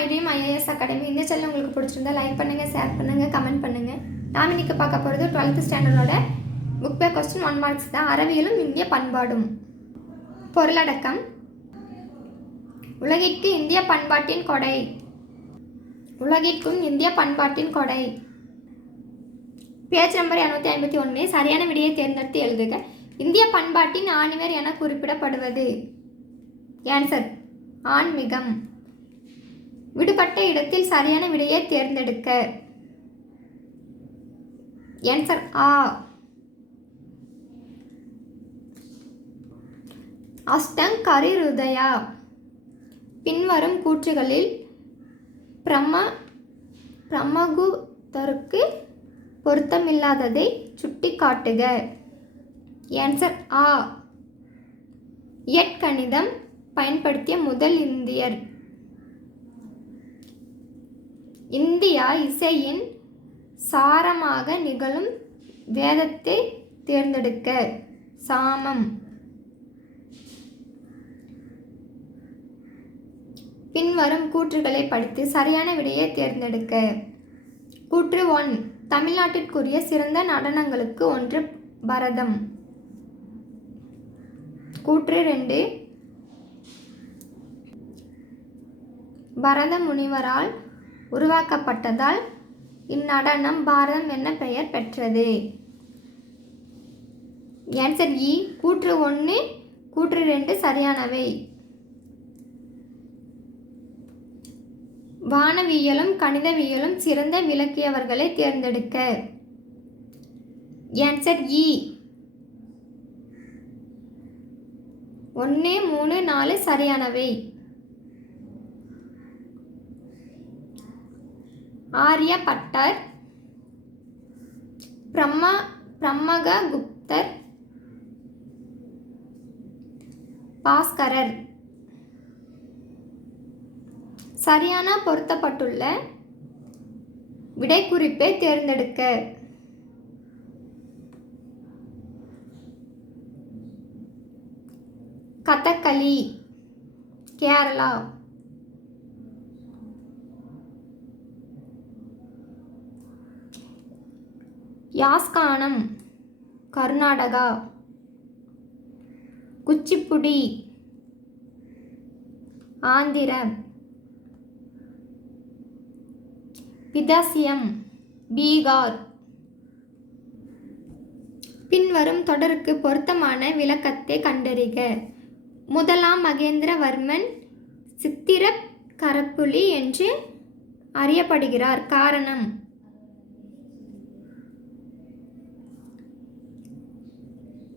My IAS academy இந்த channel உங்களுக்கு பிடிச்சிருந்தா லைக் பண்ணுங்கள் ஷேர் பண்ணுங்கள் கமெண்ட் பண்ணுங்கள் நாம் இன்றைக்கி பார்க்க போகிறது twelfth ஸ்டாண்டர்டோட book back question one marks தான். அறவியலும் இந்திய பண்பாடும். பொருளடக்கம். உலகிற்கு இந்திய பண்பாட்டின் கொடை. உலகிற்கும் இந்திய பண்பாட்டின் கொடை. பேஜ் நம்பர் இரநூத்தி ஐம்பத்தி ஒன்று. சரியான விடையை தேர்ந்தெடுத்து எழுதுக. இந்திய பண்பாட்டின் ஆணிவர் என குறிப்பிடப்படுவது. ஆன்சர் ஆன்மீகம். விடுபட்ட இடத்தில் சரியான விடையை தேர்ந்தெடுக்க. ஆன்சர் ஆ அஷ்டங்கரிருதயா பின்வரும் கூற்றுகளில் பிரம்ம பிரம்மகுதருக்கு பொருத்தமில்லாததை சுட்டிக்காட்டுக. ஆன்சர் ஆ எட் கணிதம் பயன்படுத்திய முதல் இந்தியர். இந்தியா இசையின் சாரமாக நிகழும் வேதத்தை தேர்ந்தெடுக்க. சாமம். பின்வரும் கூற்றுகளை படித்து சரியான விடையை தேர்ந்தெடுக்க. கூற்று ஒன். தமிழ்நாட்டிற்குரிய சிறந்த நடனங்களுக்கு ஒன்று பரதம். கூற்று ரெண்டு. பரத முனிவரால் உருவாக்கப்பட்டதால் இந்நடனம் பாரதம் என பெயர் பெற்றது. ஆன்சர் இ e, கூற்று ஒன்று கூற்று ரெண்டு சரியானவை. வானவியலும் கணிதவியலும் சிறந்த விளக்கியவர்களை தேர்ந்தெடுக்க. ஆன்சர் இ e. ஒன்று மூணு நாலு சரியானவை. ஆரிய பட்டர் பிரம்மா பிரம்மக குப்தர் பாஸ்கரர். சரியான பொருத்தப்பட்டுள்ள விடைக்குறிப்பை தேர்ந்தெடுக்க. கதகளி கேரளா. யாஸ்கானம் கர்நாடகா குச்சிப்புடி ஆந்திர பிதாசியம் பீகார். பின்வரும் தொடருக்கு பொருத்தமான விளக்கத்தை கண்டறிக. முதலாம் மகேந்திரவர்மன் சித்திர கரப்புலி என்று அறியப்படுகிறார். காரணம்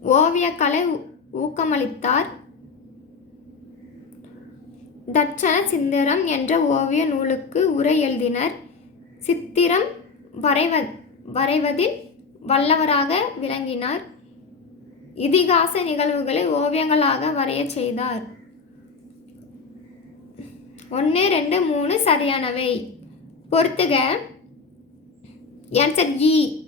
ஓவியக்கலை ஊக்கமளித்தார். தட்சண சிந்திரம் என்ற ஓவிய நூலுக்கு உரை எழுதினர். சித்திரம் வரைவ வரைவதில் வல்லவராக விளங்கினார். இதிகாச நிகழ்வுகளை ஓவியங்களாக வரையச் செய்தார். ஒன்று ரெண்டு மூணு சரியானவை. பொறுத்துக. ஆன்சர் இ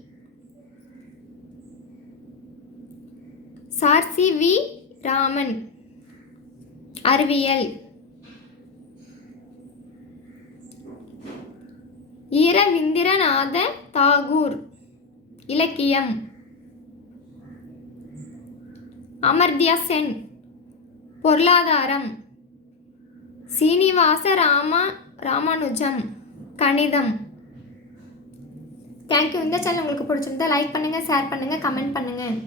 சார்சி வி. ராமன். அறிவியல். ஈரவிந்திரநாத தாகூர். இலக்கியம். அமர்தியா சென். பொருளாதாரம். சீனிவாச ராமா ராமானுஜம். கணிதம். தேங்க்யூ இந்த சேனல் உங்களுக்கு பிடிச்சிருந்தா லைக் பண்ணுங்கள் ஷேர் பண்ணுங்கள் கமெண்ட் பண்ணுங்கள்